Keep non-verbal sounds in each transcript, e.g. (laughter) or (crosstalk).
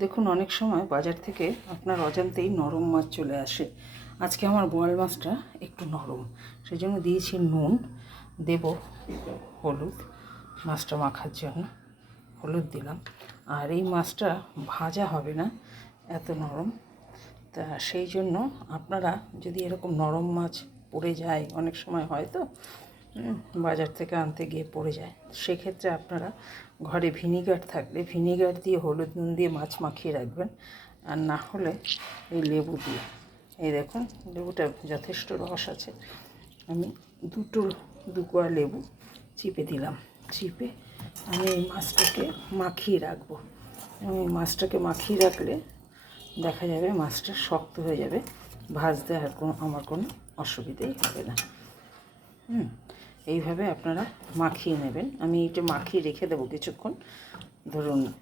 দেখুন, অনেক সময় বাজার থেকে আপনার অজান্তেই নরম মাছ চলে আসে। আজকে আমার বোয়াল মাছটা একটু নরম সেই জন্য দিয়েছি নুন, দেব হলুদ, মাছটা মাখার জন্য হলুদ দিলাম। আর এই মাছটা ভাজা হবে না, এত নরম। তা সেই জন্য আপনারা যদি এরকম নরম মাছ পড়ে যায়, অনেক সময় হয় তো বাজার থেকে আনতে গিয়ে পড়ে যায়। সেক্ষেত্রে আপনারা ঘরে ভিনিগার থাকলে, ভিনিগার দিয়ে হলুদ নুন দিয়ে মাছ মাখিয়ে রাখবেন আর না হলে এই লেবু দিয়ে। এই দেখুন লেবুটা যথেষ্ট রস আছে। আমি দুটো, দু কোয়া লেবু চিপে দিলাম। চিপে আমি এই মাছটাকে মাখিয়ে রাখব। এবং এই মাছটাকে মাখিয়ে রাখলে দেখা যাবে মাছটা শক্ত হয়ে যাবে, ভাজতে আর কোনো, আমার কোনো অসুবিধেই হবে না। হুম। এইভাবে আপনারা মাখিয়ে নেবেন। আমি এটা মাখিয়ে রেখে দেবো কিছুক্ষণ। ধরুন,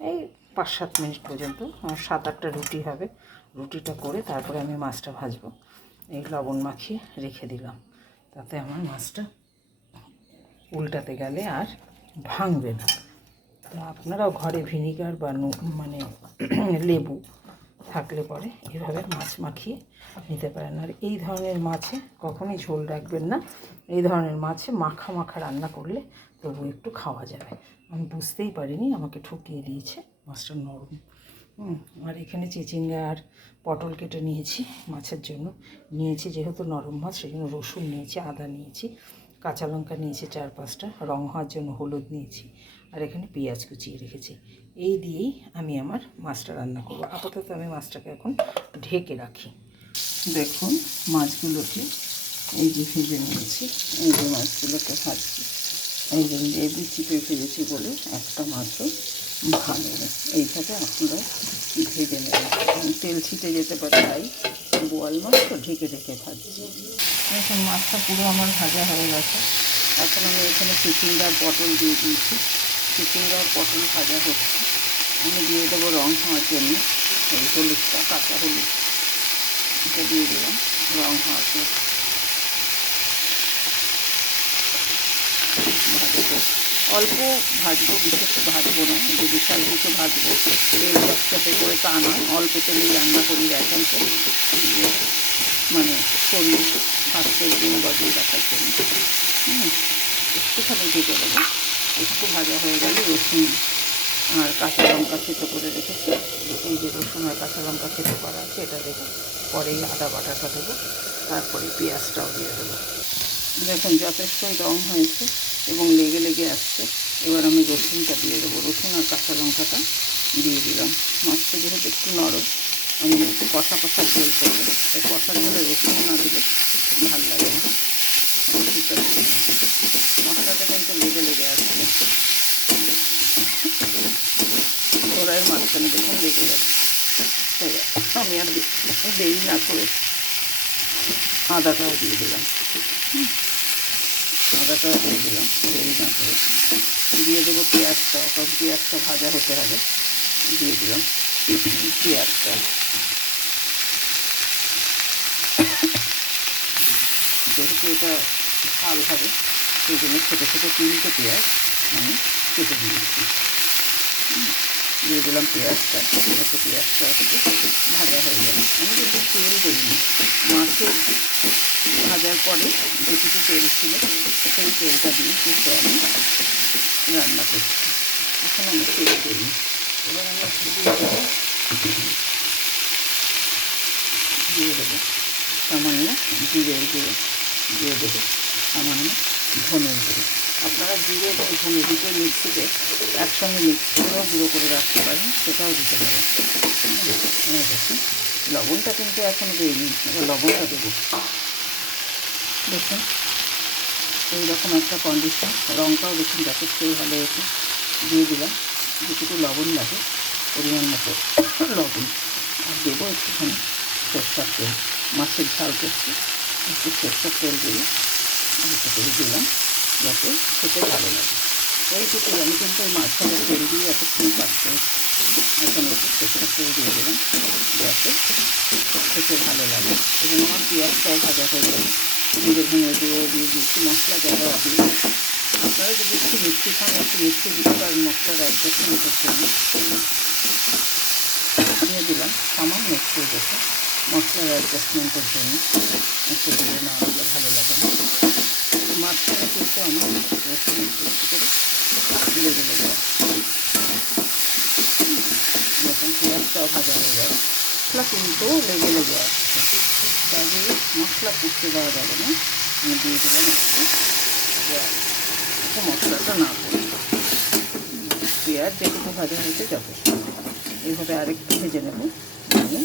এই পাঁচ সাত মিনিট পর্যন্ত, আমার সাত আটটা রুটি হবে। রুটিটা করে তারপরে আমি মাছটা ভাজবো। এই লবণ মাখিয়ে রেখে দিলাম। তাতে আমার মাছটা উল্টাতে গেলে আর ভাঙবে না। তো আপনারাও ঘরে ভিনিগার বা মানে (clears throat) লেবু থাকলে পরে এভাবে মাছ মাখিয়ে নিতে পারেন। আর এই ধরনের মাছে কখনোই ঝোল রাখবেন না। এই ধরনের মাছে মাখা মাখা রান্না করলে তবু একটু খাওয়া যাবে। আমি বুঝতেই পারিনি, আমাকে ঠকিয়ে দিয়েছে মাছটা নরম। আর এখানে চিচিঙ্গা আর পটল কেটে নিয়েছি মাছের জন্য। নিয়েছি যেহেতু নরম মাছ, সেই জন্য রসুন নিয়েছি, আদা নিয়েছি, কাঁচা লঙ্কা নিয়েছি চার পাঁচটা, রং হওয়ার জন্য হলুদ নিয়েছি। আর এখানে পেঁয়াজ কুচিয়ে রেখেছি। এই দিয়েই আমি আমার মাছটা রান্না করব। আপাতত আমি মাছটাকে এখন ঢেকে রাখি। দেখুন মাছগুলোকে এই যে ভেজে নিয়েছি, এই যে মাছগুলোকে ভাজছি। এই যে লেবু চিপে ভেজেছি বলে একটা মাছও ভালো এইভাবে আপনারা ভেজে নেবেন। তেল ছিটে যেতে পারে, তাই বোয়াল মাছ তো ঢেকে ঢেকে ভাজছি। এখন মাছটা পুরো আমার ভাজা হয়ে গেছে। এখন আমি এখানে চিচিঙ্গার পটল দিয়ে দিয়েছি। চিচিঙ্গার পটল ভাজা হচ্ছে। আমি দিয়ে দেবো রং হওয়ার জন্য এই হলুদটা, কাঁচা হলুদ। এটা দিয়ে দিলাম, রং হওয়ার জন্য। ভাজবো। অল্প ভাজবো, বিশেষ ভাজবো না যে বিশাল কিছু ভাজবো। তেল চটচটে করে তা নয়, অল্প তেলেই রান্না করি এখন তো মানে শরীর স্বাস্থ্যের দিন বজায় রাখার জন্য। হুম, একটুখানি ঢেকে দেবো একটু ভাজা হয়ে গেলে রসুন আর কাঁচা লঙ্কা থেতো করে রেখেছি। এই যে রসুন আর কাঁচা লঙ্কা থেতো করা আছে, এটা দেবো। পরেই আদা বাটাটা দেবো, তারপরে পেঁয়াজটাও দিয়ে দেবো। দেখুন, যথেষ্টই রং হয়েছে এবং লেগে লেগে আসছে। এবার আমি রসুনটা দিয়ে দেবো। রসুন আর কাঁচা লঙ্কাটা দিয়ে দিলাম। মাছটা যেহেতু একটু নরম, আমি একটু কষা কষা ঝোল করব। এই কষা ঝোলে রসুন না দিলে ভালো লাগে না রসুনটা দিয়ে দিলাম মশলাটা কিন্তু লেগে লেগে আসছে কড়াইয়ের মাঝখানে দেখুন লেগে যাচ্ছে আমি আর দেরি না করে আদাটাও দিয়ে দিলাম। আদাটাও দিয়ে দিলাম, দেরি না করে। দিয়ে দেবো পেঁয়াজটা, কারণ পেঁয়াজটা ভাজা হতে হবে। দিয়ে দিলাম পেঁয়াজটা। যেহেতু এটা ঝাল হবে, সেই জন্য ছোটো ছোটো তিনটে পেঁয়াজ আমি কেটে দিয়েছি। দিয়ে দিলাম পেঁয়াজটা যাতে পেঁয়াজটা একটু ভাজা হয়ে যাবে আমি কিন্তু তেল দিইনি মাছের ভাজার পরে যেটুকু তেল ছিল, সেই তেলটা দিয়ে কিন্তু আমি রান্না করছি। এখন আমি তেল দিই। এবার আমি একটু দিয়ে দেবো দিয়ে দেবো। সামান্য জিরের গুঁড়ো। দিয়ে দেবো সামান্য ধনের গুঁড়ো। আপনারা জিরে এবং ধনে দুটো মিক্সিতে একসঙ্গে মিক্স করেও গুঁড়ো করে রাখতে পারেন, সেটাও দিতে পারেন। দেখুন, লবণটা কিন্তু এখন দিইনি লবণটা দেবো। দেখুন, এইরকম একটা কন্ডিশন রঙটাও দেখুন যথেষ্টই ভালো হয়েছে। দিয়ে দিলাম, যেটুকু লবণ লাগে পরিমাণ মতো লবণ। আর দেবো একটুখানি সরষার তেল। মাছের ঝাল করছি, একটু সরষার তেল দিয়ে করে দিলাম। যাতে খেতে ভালো লাগে। এইটুকুই আমি কিন্তু ওই মাছ ভাজার তেল দিয়ে এতক্ষণ করেছি এখন একটু সরষার তেল দিয়ে দিলাম। যাতে খেতে ভালো লাগে। এবং আমার পেঁয়াজটাও ভাজা হয়ে যাবে জিরে ধনে গুঁড়ো দিয়ে দিয়েছি, মশলা দেওয়া দিয়ে আপনারা যদি একটু মিষ্টি খান, একটু মিষ্টি দিতে পারেন মশলার অ্যাডজাস্টমেন্টের দিলাম সামান্য একটু দেখে মশলার অ্যাডজাস্টমেন্টের জন্য একটু দিয়ে না ভালো লাগে মাঝখানে কিন্তু আমার রসুন একটু করে আছে। যখন পেঁয়াজটাও ভাজা হয়ে যাবে মশলা কিন্তু লেগে লেগে আসছে কাজে মশলা করতে দেওয়া যাবে না আমি দিয়ে দিলাম একটু মশলাটা না পড়ে পেঁয়াজ যেটুকু ভাজা হয়েছে যথেষ্ট এইভাবে আরেকটু ভেজে নেব আমি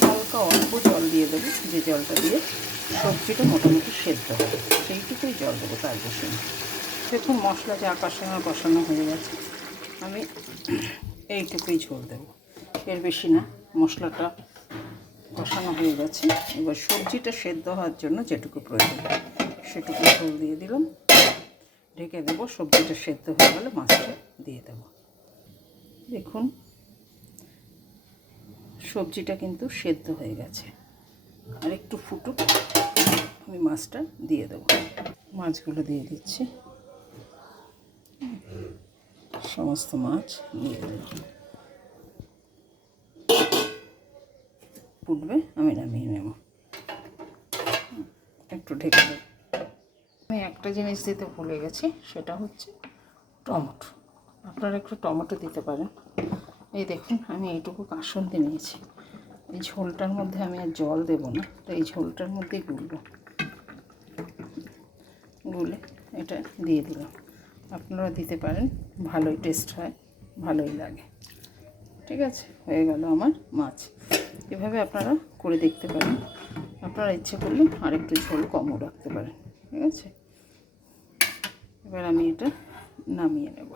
হালকা অল্প জল দিয়ে দেবো যে জলটা দিয়ে সবজিটা মোটামুটি সেদ্ধ হবে। সেইটুকুই জল দেবো তার বেশি দেখুন মশলা যে কষানো কষানো হয়ে গেছে, আমি এইটুকুই ঝোল দেবো। এর বেশি না, মশলাটা কষানো হয়ে গেছে। এবার সবজিটা সেদ্ধ হওয়ার জন্য যেটুকু প্রয়োজন, সেটুকু ঝোল দিয়ে দিলাম। ঢেকে দেবো, সবজিটা সেদ্ধ হয়ে গেলে মাছটা দিয়ে দেবো। দেখুন, সবজিটা কিন্তু সেদ্ধ হয়ে গেছে। আর একটু ফুটুক, আমি মাছটা দিয়ে দেবো। মাছগুলো দিয়ে দিচ্ছি। সমস্ত মাছ দিয়ে দেবো। ফুটবে, আমি নামিয়ে নেব। একটু ঢেকে দেবো। আমি একটা জিনিস দিতে ভুলে গেছি, সেটা হচ্ছে টমেটো। আপনারা একটু টমেটো দিতে পারেন। এই দেখুন, আমি এইটুকু কাসন্দি নিয়েছি। এই ঝোলটার মধ্যে আমি আর জল দেবো না। তো এই ঝোলটার মধ্যেই গুলবো। গুলে এটা দিয়ে দিলাম। আপনারা দিতে পারেন, ভালোই টেস্ট হয়, ভালোই লাগে। ঠিক আছে, হয়ে গেল আমার মাছ। এভাবে আপনারা করে দেখতে পারেন। আপনারা ইচ্ছে করলে আরেকটু ঝোল কমও রাখতে পারেন। ঠিক আছে? এবার আমি এটা নামিয়ে নেব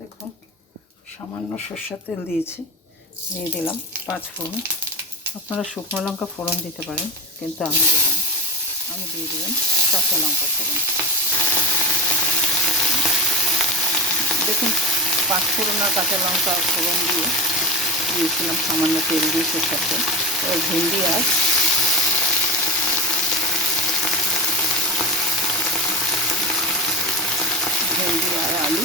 দেখুন সামান্য সর্ষের তেল দিয়েছি। দিয়ে দিলাম পাঁচ ফোড়ন। আপনারা শুকনো লঙ্কা ফোড়ন দিতে পারেন, কিন্তু আমি না। আমি দিয়ে দিলাম কাঁচা লঙ্কা ফোড়ন। দেখুন, পাঁচ ফোড়ন আর কাঁচা লঙ্কা ফোড়ন দিয়ে দিয়েছিলাম সামান্য তেল দিয়ে তেল এবার ভেন্ডি আর ভেন্ডি আর আলু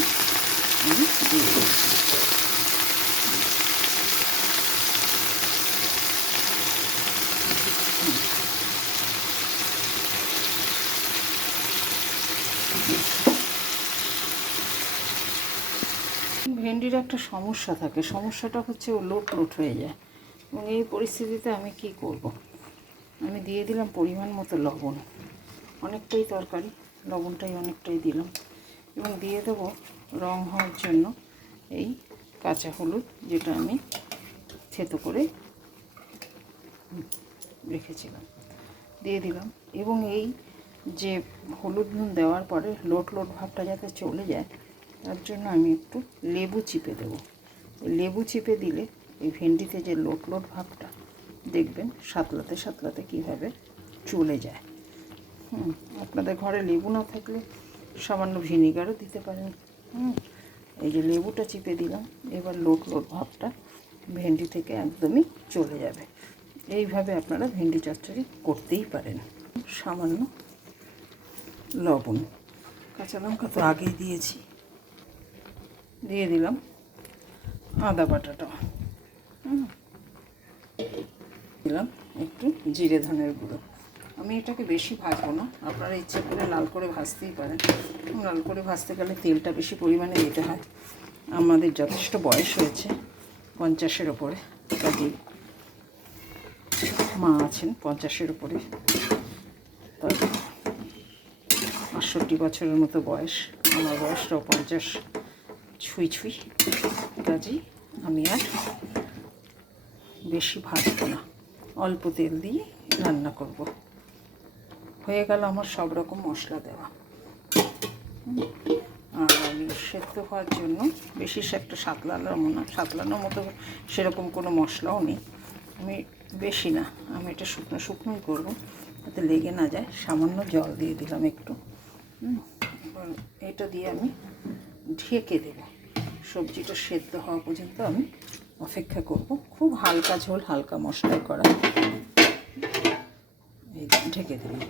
আমি দিয়ে দিচ্ছি ভেন্ডির একটা সমস্যা থাকে। সমস্যাটা হচ্ছে ও লোট লোট হয়ে যায়। এবং এই পরিস্থিতিতে আমি কি করব। আমি দিয়ে দিলাম পরিমাণ মতো লবণ। অনেকটাই তরকারি, লবণটাই অনেকটাই দিলাম। এবং দিয়ে দেবো রং হওয়ার জন্য এই কাঁচা হলুদ, যেটা আমি থেতো করে রেখেছিলাম। দিয়ে দিলাম। এবং এই যে হলুদ নুন দেওয়ার পরে লোট লোট ভাবটা যাতে চলে যায় তার জন্য আমি একটু লেবু চিপে দেবো। লেবু চিপে দিলে এই ভেন্ডিতে যে লোট লোট ভাবটা, দেখবেন সাতলাতে সাতলাতে কীভাবে চলে যায়। হুম, আপনাদের ঘরে লেবু না থাকলে সামান্য ভিনিগারও দিতে পারেন। হুম, এই যে লেবুটা চিপে দিলাম, এবার লোট লোট ভাবটা ভেন্ডি থেকে একদমই চলে যাবে। এইভাবে আপনারা ভেন্ডি চচ্চড়ি করতেই পারেন। সামান্য লবণ। কাঁচা লঙ্কা তো আগেই দিয়েছি। দিয়ে দিলাম আদা বাটাটা। দিলাম একটু জিরে ধনের গুঁড়ো। আমি এটাকে বেশি ভাজবো না। আপনারা ইচ্ছে করে লাল করে ভাজতেই পারেন। লাল করে ভাজতে গেলে তেলটা বেশি পরিমাণে দিতে হয়। আমাদের যথেষ্ট বয়স হয়েছে পঞ্চাশের ওপরে। কাজেই মা আছেন পঞ্চাশের উপরে তার আটষট্টি বছরের মতো বয়স। আমার বয়সটাও পঞ্চাশ। ছুঁই ছুঁই কাজেই আমি আর বেশি ভাজবো না। অল্প তেল দিয়ে রান্না করব। হয়ে গেল আমার সব রকম মশলা দেওয়া। আর আমি সেদ্ধ হওয়ার জন্য বেশি একটা সাতলানোর মতো সাতলানোর মতো সেরকম কোনো মশলাও নেই। আমি বেশি না, আমি এটা শুকনো শুকনোই করব যাতে লেগে না যায়। সামান্য জল দিয়ে দিলাম একটু। এটা দিয়ে আমি ঢেকে দেব। সবজিটা সেদ্ধ হওয়া পর্যন্ত আমি অপেক্ষা করব। খুব হালকা ঝোল, হালকা মশলায় করা। এই ঢেকে দিলাম।